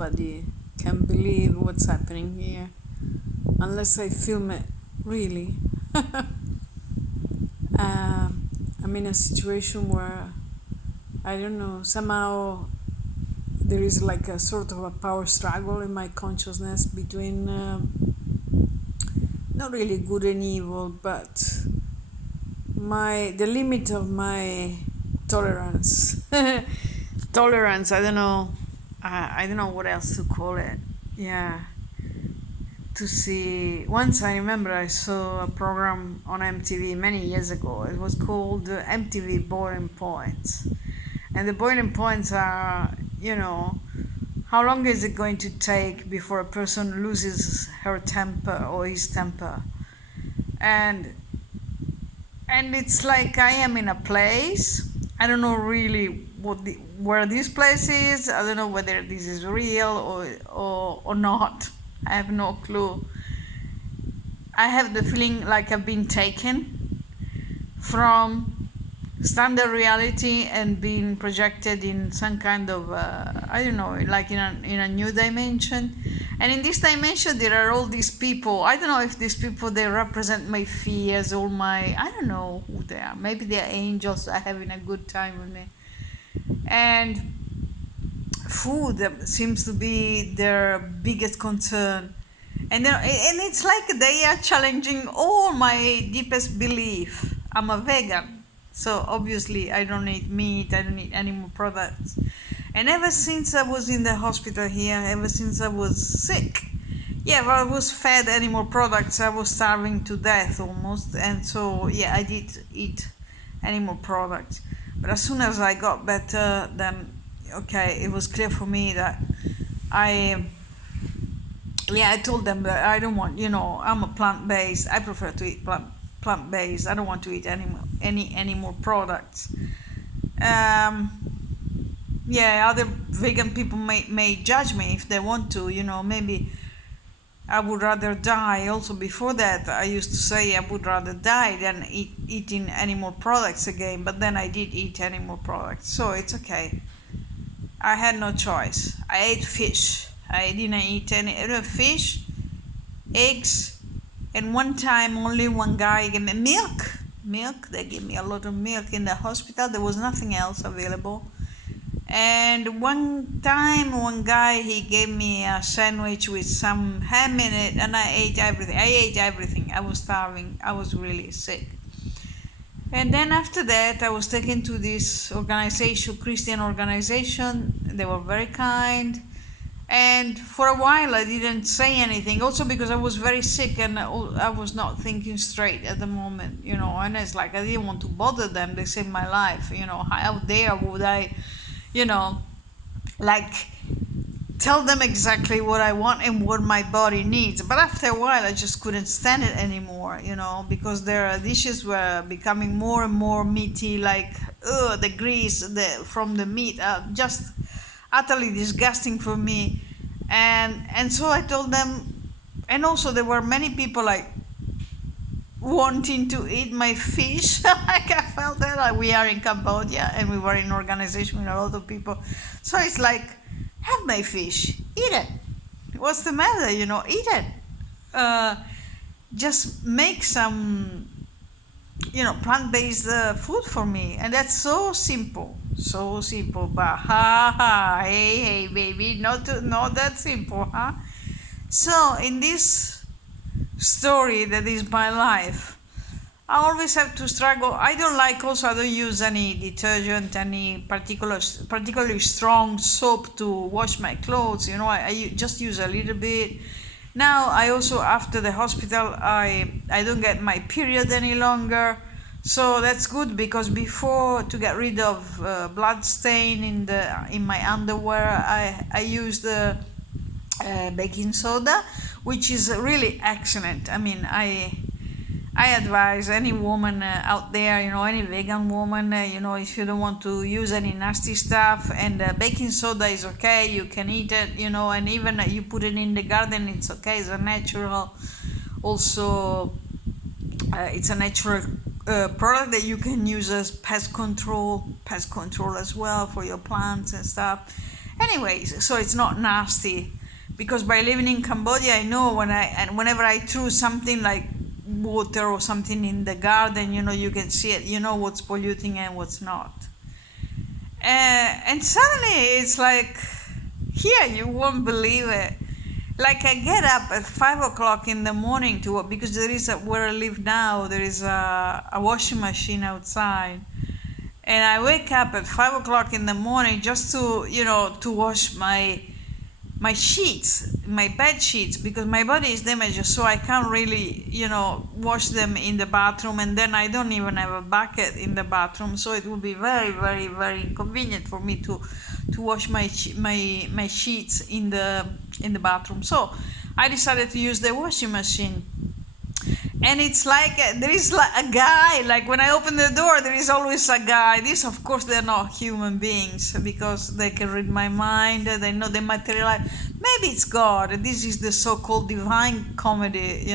nobody can believe what's happening here unless I film it really. I'm in a situation where I don't know, somehow there is like a sort of a power struggle in my consciousness between not really good and evil, but the limit of my tolerance. Tolerance, I don't know. I don't know what else to call it. Yeah. To see, once I remember I saw a program on MTV many years ago. It was called MTV Boiling Points. And the boiling points are, how long is it going to take before a person loses her temper or his temper? And it's like I am in a place. I don't know really where this place is. I don't know whether this is real or not. I have no clue. I have the feeling like I've been taken from standard reality and being projected in some kind of I don't know, like in a new dimension. And in this dimension there are all these people. I don't know if these people, they represent my fears or I don't know who they are. Maybe they're angels are having a good time with me. And food seems to be their biggest concern. And it's like they are challenging all my deepest belief. I'm a vegan, so obviously I don't eat meat, I don't eat animal products. And ever since I was in the hospital here, ever since I was sick, I was fed animal products. I was starving to death almost. And so I did eat animal products. But as soon as I got better, then it was clear for me that I told them that I don't want, I'm a plant-based. I prefer to eat plant-based. I don't want to eat any animal products. Other vegan people may judge me if they want to, maybe I would rather die. Also before that, I used to say I would rather die than eating animal products again, but then I did eat animal products, so it's okay. I had no choice. I ate fish. I didn't eat any fish, eggs, and one time only one guy gave me milk. They gave me a lot of milk in the hospital. There was nothing else available. And one time one guy, he gave me a sandwich with some ham in it, and I ate everything. I was starving. I was really sick. And then after that, I was taken to this organization, Christian organization. They were very kind. And for a while I didn't say anything, also because I was very sick and I was not thinking straight at the moment, and it's like I didn't want to bother them. They saved my life, how dare would I, like tell them exactly what I want and what my body needs. But after a while I just couldn't stand it anymore, because their dishes were becoming more and more meaty, like the grease from the meat, just utterly disgusting for me. And so I told them, and also there were many people like wanting to eat my fish. Like I felt that, like, we are in Cambodia and we were in an organization with a lot of people, so it's like, have my fish, eat it, what's the matter, eat it, just make some plant-based food for me. And that's so simple, but hey baby, not that simple, huh? So in this story that is my life, I always have to struggle. I don't use any detergent, any particularly strong soap to wash my clothes. I just use a little bit. Now I also, after the hospital, I don't get my period any longer. So that's good, because before, to get rid of blood stain in my underwear, I used baking soda, which is really excellent. I mean, I advise any woman out there, any vegan woman, if you don't want to use any nasty stuff, and baking soda is okay, you can eat it, and even you put it in the garden, it's okay, it's a natural, also it's a natural product that you can use as pest control as well for your plants and stuff. Anyways, so it's not nasty, because by living in Cambodia, I know whenever I threw something like water or something in the garden, you can see it, what's polluting and what's not. And suddenly it's like, here, you won't believe it. Like, I get up at 5 o'clock in the morning to work, because where I live now, there is a washing machine outside. And I wake up at 5 o'clock in the morning just to wash my sheets, my bed sheets, because my body is damaged, so I can't really, wash them in the bathroom, and then I don't even have a bucket in the bathroom, so it would be very, very, very inconvenient for me to wash my sheets in the bathroom. So I decided to use the washing machine. And it's like there is like a guy, like when I open the door, there is always a guy. These, of course, they're not human beings, because they can read my mind, they know they materialize. Maybe it's God. This is the so-called divine comedy,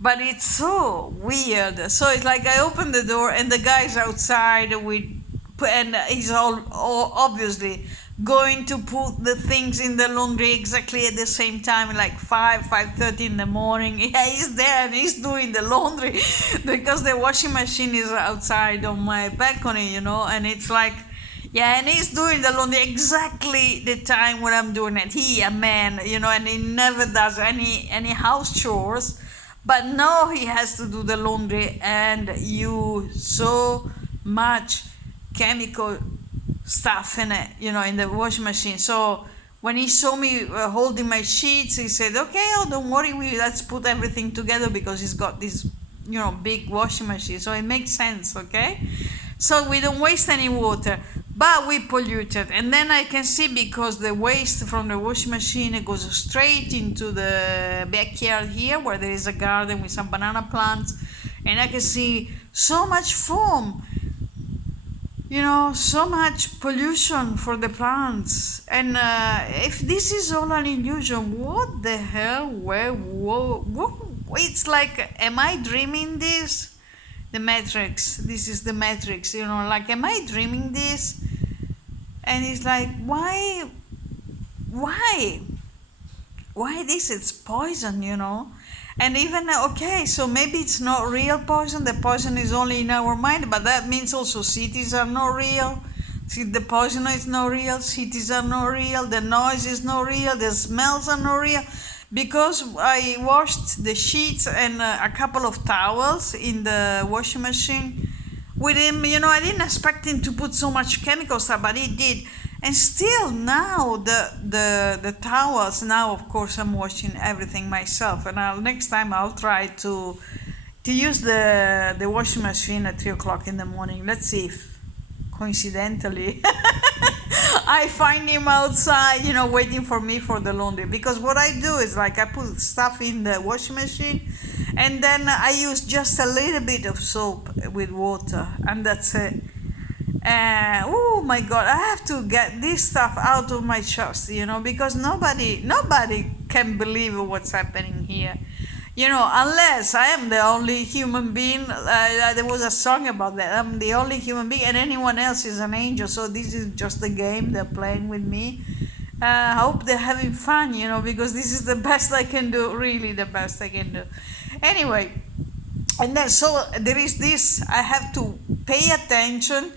but it's so weird. So it's like I open the door and the guy's outside and he's all obviously going to put the things in the laundry exactly at the same time, like 5:30 in the morning. Yeah, he's there and he's doing the laundry because the washing machine is outside on my balcony, and it's like, yeah, and he's doing the laundry exactly the time when I'm doing it. He, a man, and he never does any house chores, but no, he has to do the laundry and use so much chemical stuff in it, in the washing machine. So when he saw me holding my sheets, he said, okay, oh, don't worry, let's put everything together, because he's got this, big washing machine. So it makes sense, okay? So we don't waste any water, but we pollute it. And then I can see, because the waste from the washing machine goes straight into the backyard here, where there is a garden with some banana plants, and I can see so much foam, so much pollution for the plants. And if this is all an illusion, what the hell? It's like, am I dreaming this? The Matrix. This is the Matrix, like, am I dreaming this? And it's like, why this? It's poison, And even, okay, so maybe it's not real poison. The poison is only in our mind, but that means also cities are not real. See, the poison is not real. Cities are not real. The noise is not real. The smells are not real. Because I washed the sheets and a couple of towels in the washing machine with him, I didn't expect him to put so much chemical stuff, but he did. And still now the towels, now of course I'm washing everything myself, and next time I'll try to use the washing machine at 3 o'clock in the morning. Let's see if coincidentally I find him outside, waiting for me for the laundry. Because what I do is, like, I put stuff in the washing machine, and then I use just a little bit of soap with water, and that's it. Oh my God, I have to get this stuff out of my chest, because nobody can believe what's happening here, unless I am the only human being. There was a song about that. I'm the only human being, and anyone else is an angel. So this is just a game they're playing with me. I hope they're having fun, because this is the best I can do, really the best I can do. Anyway, and then so there is this. I have to pay attention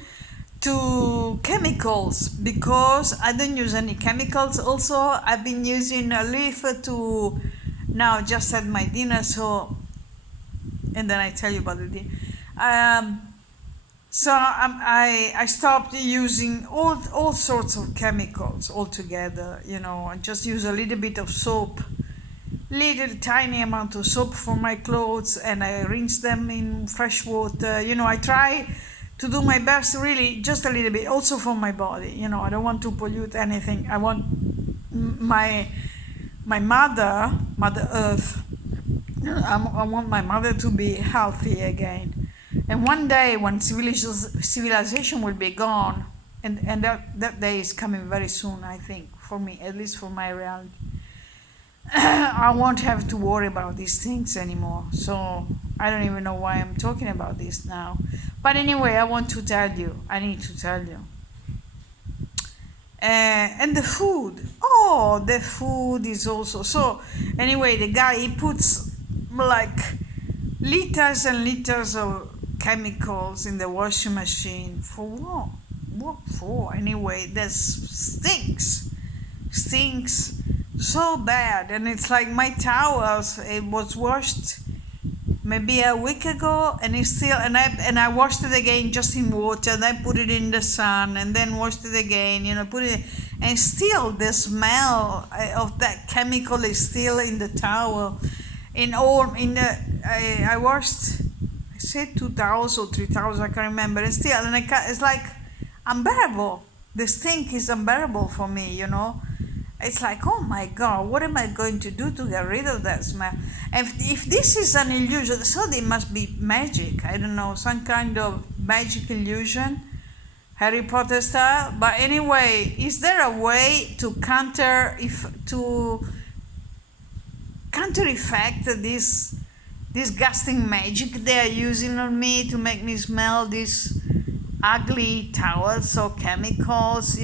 to chemicals, because I don't use any chemicals. Also, I've been using a leaf to now just had my dinner, so, and then I tell you about the dinner. So I stopped using all sorts of chemicals altogether, I just use a little bit of soap, little tiny amount of soap for my clothes, and I rinse them in fresh water. I try to do my best, really, just a little bit, also for my body. I don't want to pollute anything. I want my mother Earth, I want my mother to be healthy again. And one day when civilization will be gone, and that day is coming very soon, I think, for me, at least for my reality, I won't have to worry about these things anymore. So I don't even know why I'm talking about this now. But anyway, I need to tell you. And the food, oh, the food is also so. Anyway, the guy, he puts like liters and liters of chemicals in the washing machine. For what for? Anyway, that stinks so bad. And it's like my towels, it was washed maybe a week ago, and it's still, and I washed it again just in water, and I put it in the sun, and then washed it again, put it, and still the smell of that chemical is still in the towel. I washed, I said 2 towels or 3 towels, I can't remember, and still, and it's like unbearable. The stink is unbearable for me. It's like, oh my God, what am I going to do to get rid of that smell? And if this is an illusion, so it must be magic. I don't know, some kind of magic illusion, Harry Potter style. But anyway, is there a way to counter effect this disgusting magic they are using on me to make me smell these ugly towels or chemicals?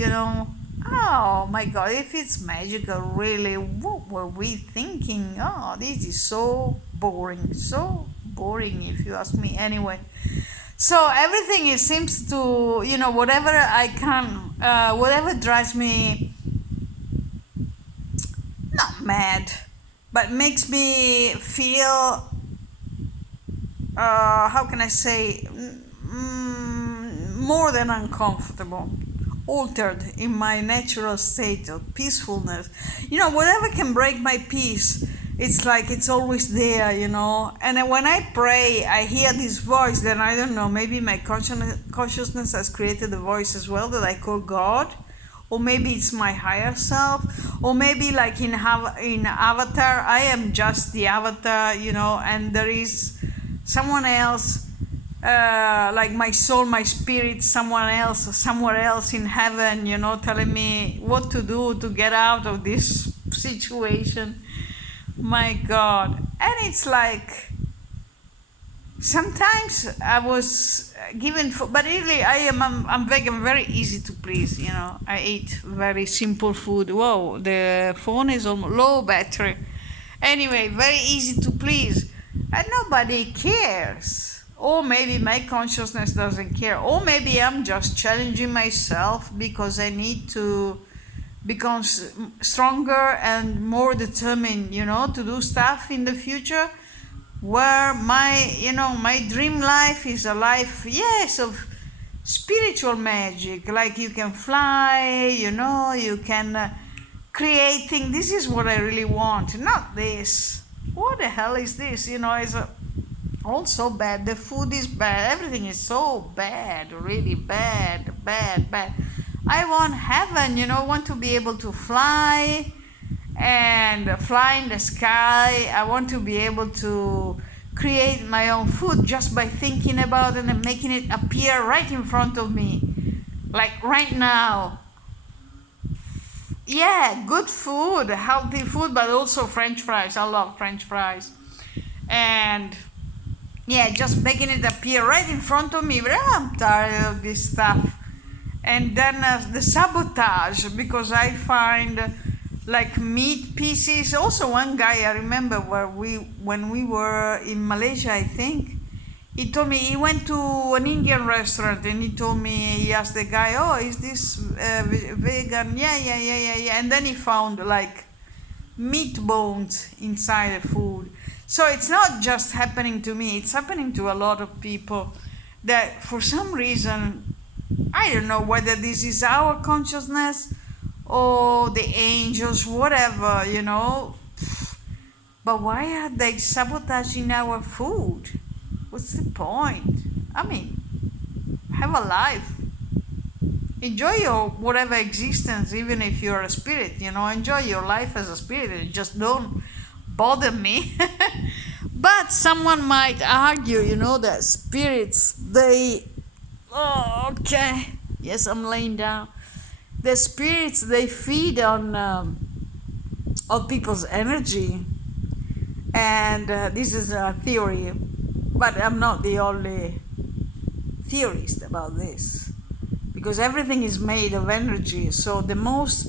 Oh my God, if it's magical, really, what were we thinking? Oh, this is so boring if you ask me. Anyway, so everything seems to, whatever I can, whatever drives me, not mad, but makes me feel, how can I say, more than uncomfortable, altered in my natural state of peacefulness. Whatever can break my peace, it's like it's always there, And when I pray, I hear this voice that I don't know, maybe my consciousness has created a voice as well that I call God. Or maybe it's my higher self. Or maybe like in Avatar, I am just the avatar, and there is someone else, like my soul, my spirit, someone else, somewhere else in heaven, telling me what to do to get out of this situation. My God. And it's like, sometimes I was given food, but really I'm vegan, very easy to please, I eat very simple food. Whoa, the phone is almost low battery. Anyway, very easy to please, and nobody cares. Or maybe my consciousness doesn't care. Or maybe I'm just challenging myself because I need to become stronger and more determined, to do stuff in the future. Where my dream life is a life, yes, of spiritual magic. Like you can fly, you can create things. This is what I really want, not this. What the hell is this? It's all so bad. The food is bad. Everything is so bad, really bad. I want heaven, I want to be able to fly and fly in the sky. I want to be able to create my own food just by thinking about it and making it appear right in front of me, like right now. Yeah, good food, healthy food, but also French fries. I love French fries. And yeah, just making it appear right in front of me. But I'm tired of this stuff. And then the sabotage, because I find like meat pieces. Also, one guy I remember when we were in Malaysia, I think, he told me he went to an Indian restaurant and he asked the guy, "Oh, is this vegan?" Yeah. And then he found like meat bones inside the food. So it's not just happening to me, it's happening to a lot of people that for some reason, I don't know whether this is our consciousness or the angels, whatever, But why are they sabotaging our food? What's the point? I mean, have a life. Enjoy your whatever existence, even if you're a spirit, enjoy your life as a spirit and just don't bother me. But someone might argue, that spirits, okay, yes, I'm laying down. The spirits, they feed on people's energy. And this is a theory, but I'm not the only theorist about this. because everything is made of energy. So the most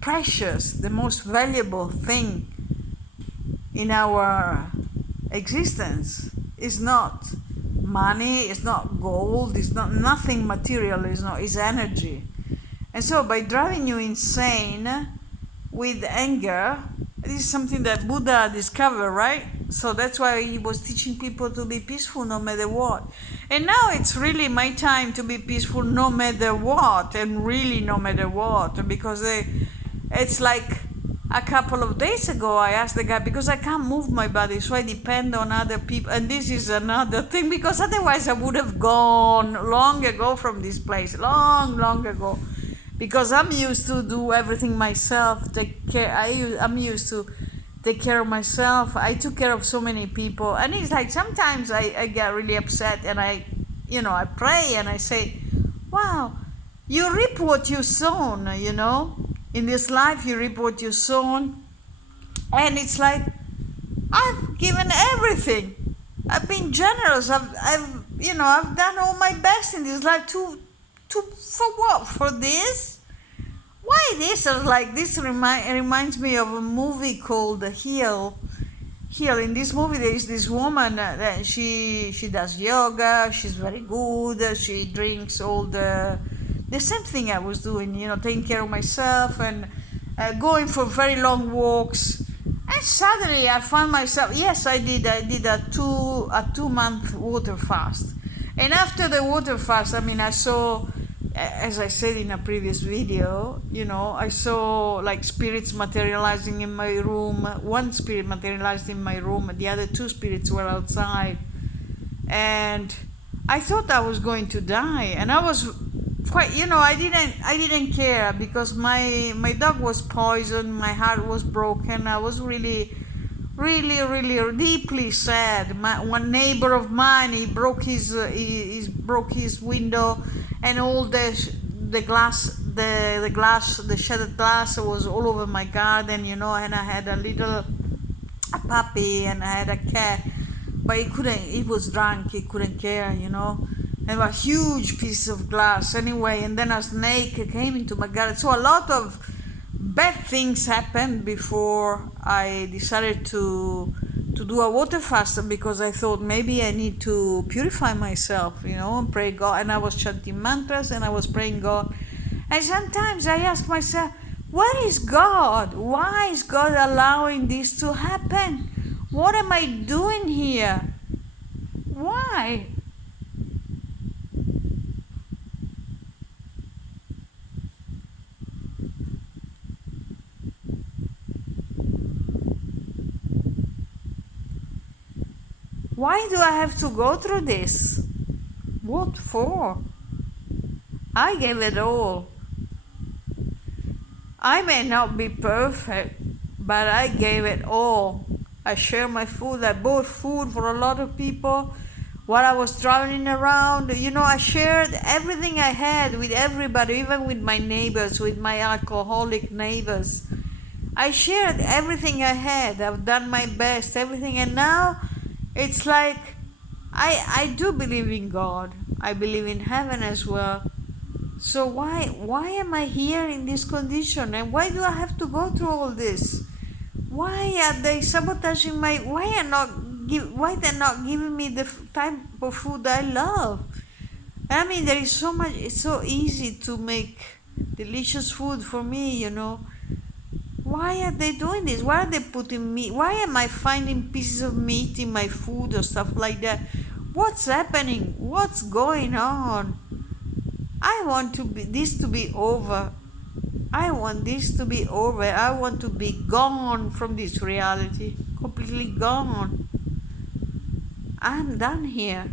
precious, the most valuable thing in our existence is not money, it's not gold, it's not nothing material, it's energy. And so by driving you insane with anger, this is something that Buddha discovered, right? So that's why he was teaching people to be peaceful no matter what. And now it's really my time to be peaceful no matter what, and really no matter what, because it's like a couple of days ago I asked the guy, because I can't move my body, so I depend on other people, and this is another thing, because otherwise I would have gone long ago from this place, long ago, because I'm used to do everything myself, take care. I'm used to take care of myself. I took care of so many people, and it's like sometimes I get really upset, and I pray and I say, wow, you reap what you sown, in this life you reap what you sown. And it's like, I've given everything, I've been generous, I've done all my best in this life for what? For this? Why this? This reminds me of a movie called Heal. In this movie there is this woman that she does yoga, she's very good, she drinks all the same thing I was doing, taking care of myself and going for very long walks. And suddenly I found myself, yes, I did a 2-month water fast. And after the water fast, I saw, as I said in a previous video, I saw like spirits materializing in my room. One spirit materialized in my room, the other 2 spirits were outside. And I thought I was going to die, and I was quite, I didn't care, because my dog was poisoned, my heart was broken, I was really deeply sad. One neighbor of mine, he broke his window, and all the shattered glass was all over my garden, and I had a puppy, and I had a cat, but he was drunk, he couldn't care, and a huge piece of glass anyway. And then a snake came into my garden. So a lot of bad things happened before I decided to do a water fast, because I thought maybe I need to purify myself, and pray God. And I was chanting mantras and I was praying God. And sometimes I ask myself, where is God? Why is God allowing this to happen? What am I doing here? Why? Why do I have to go through this? What for? I gave it all. I may not be perfect, but I gave it all. I shared my food. I bought food for a lot of people while I was traveling around. I shared everything I had with everybody, even with my neighbors, with my alcoholic neighbors. I shared everything I had. I've done my best, everything. And now it's like I do believe in God. I believe in heaven as well. So why am I here in this condition? And why do I have to go through all this? Why are they sabotaging why they're not giving me the type of food I love? There is so much, it's so easy to make delicious food for me, Why are they doing this? Why are they putting meat? Why am I finding pieces of meat in my food or stuff like that? What's happening? What's going on? I want this to be over. I want this to be over. I want to be gone from this reality. Completely gone. I'm done here.